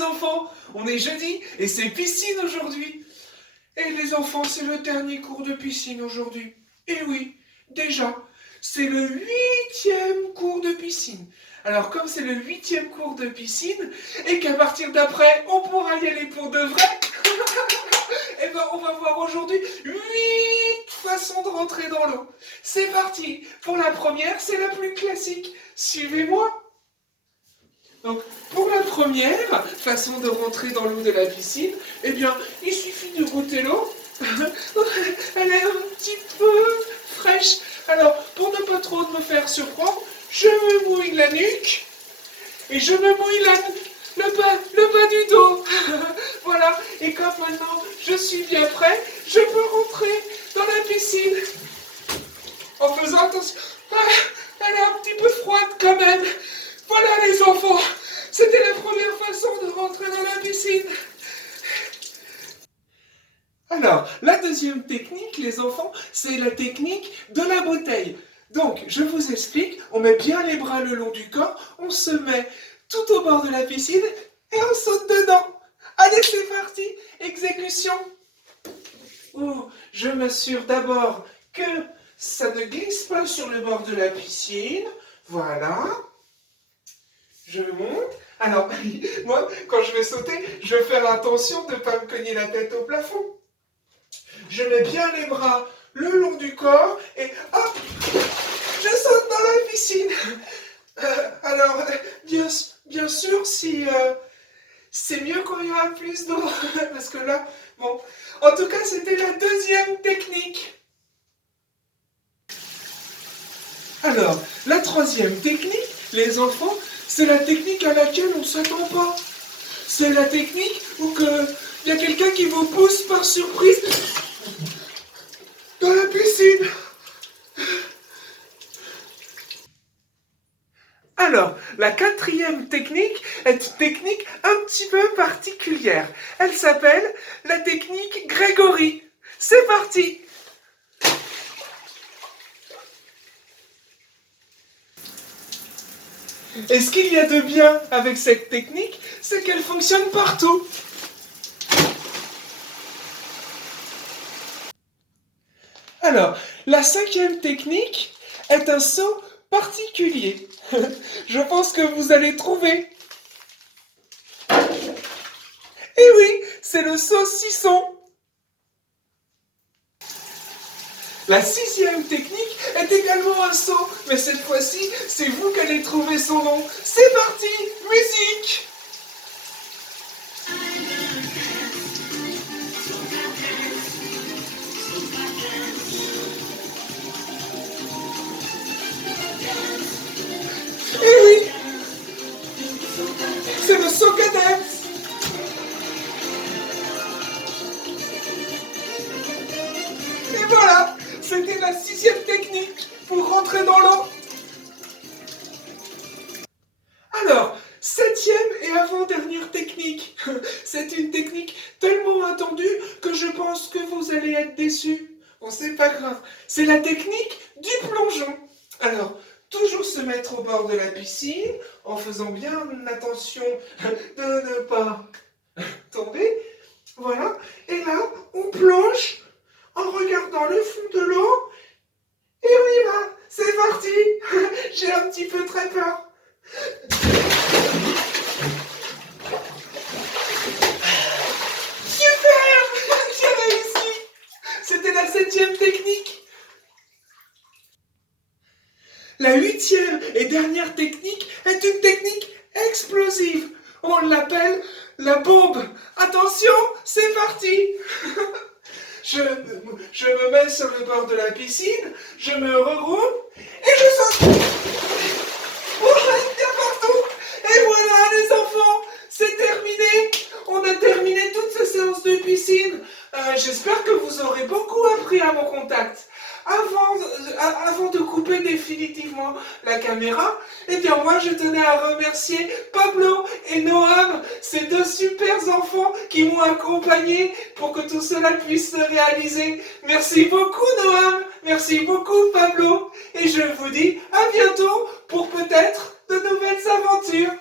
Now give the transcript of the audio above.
les enfants, on est jeudi et c'est piscine aujourd'hui. Et les enfants, c'est le dernier cours de piscine aujourd'hui. Et oui, déjà, c'est le 8e cours de piscine. Alors comme c'est le 8e cours de piscine et qu'à partir d'après, on pourra y aller pour de vrai, et ben on va voir aujourd'hui 8 façons de rentrer dans l'eau. C'est parti. Pour la première, c'est la plus classique. Suivez-moi. Donc, pour la première façon de rentrer dans l'eau de la piscine, eh bien, il suffit de goûter l'eau. Elle est un petit peu fraîche. Alors, pour ne pas trop me faire surprendre, je me mouille la nuque et je me mouille le bas du dos. Voilà. Et comme maintenant je suis bien prêt, je peux rentrer dans la piscine. En faisant attention. Elle est un petit peu froide quand même. Voilà les enfants, c'était la première façon de rentrer dans la piscine. Alors, la deuxième technique, les enfants, c'est la technique de la bouteille. Donc, je vous explique, on met bien les bras le long du corps, on se met tout au bord de la piscine et on saute dedans. Allez, c'est parti, exécution. Je m'assure d'abord que ça ne glisse pas sur le bord de la piscine. Voilà. Je monte. Alors, moi, quand je vais sauter, je vais faire attention de ne pas me cogner la tête au plafond. Je mets bien les bras le long du corps et hop, je saute dans la piscine. Alors, bien sûr, si c'est mieux quand il y aura plus d'eau, parce que là, bon, en tout cas, c'était la deuxième technique. Alors, la troisième technique, les enfants, c'est la technique à laquelle on ne s'attend pas. C'est la technique où il y a quelqu'un qui vous pousse par surprise dans la piscine. Alors, la quatrième technique est une technique un petit peu particulière. Elle s'appelle la technique Grégory. C'est parti! Et ce qu'il y a de bien avec cette technique, c'est qu'elle fonctionne partout. Alors, la cinquième technique est un saut particulier. Je pense que vous allez trouver. Et oui, c'est le saucisson. La sixième technique est également un saut, mais cette fois-ci, c'est vous qui allez trouver son nom. C'est parti, musique! Eh oui! C'est le soca dance! Et voilà! C'était la sixième technique pour rentrer dans l'eau. Alors, septième et avant-dernière technique. C'est une technique tellement attendue que je pense que vous allez être déçus. Bon, c'est pas grave. C'est la technique du plongeon. Alors, toujours se mettre au bord de la piscine en faisant bien attention de ne pas tomber. Voilà. Et là, on plonge en regardant le fond de l'eau. Et on y va. C'est parti. J'ai un petit peu très peur. Super! J'ai réussi. C'était la septième technique. La huitième et dernière technique est une technique explosive. On l'appelle la bombe. Attention, c'est parti. Je me mets sur le bord de la piscine, je me regroupe et je saute. Bien partout. Et voilà les enfants, c'est terminé. On a terminé toute cette séance de piscine. J'espère que vous aurez beaucoup appris à mon contact. Avant de couper définitivement la caméra, eh bien moi je tenais à remercier Pablo et Noam, ces deux super enfants qui m'ont accompagné pour que tout cela puisse se réaliser. Merci beaucoup Noam, merci beaucoup Pablo, et je vous dis à bientôt pour peut-être de nouvelles aventures.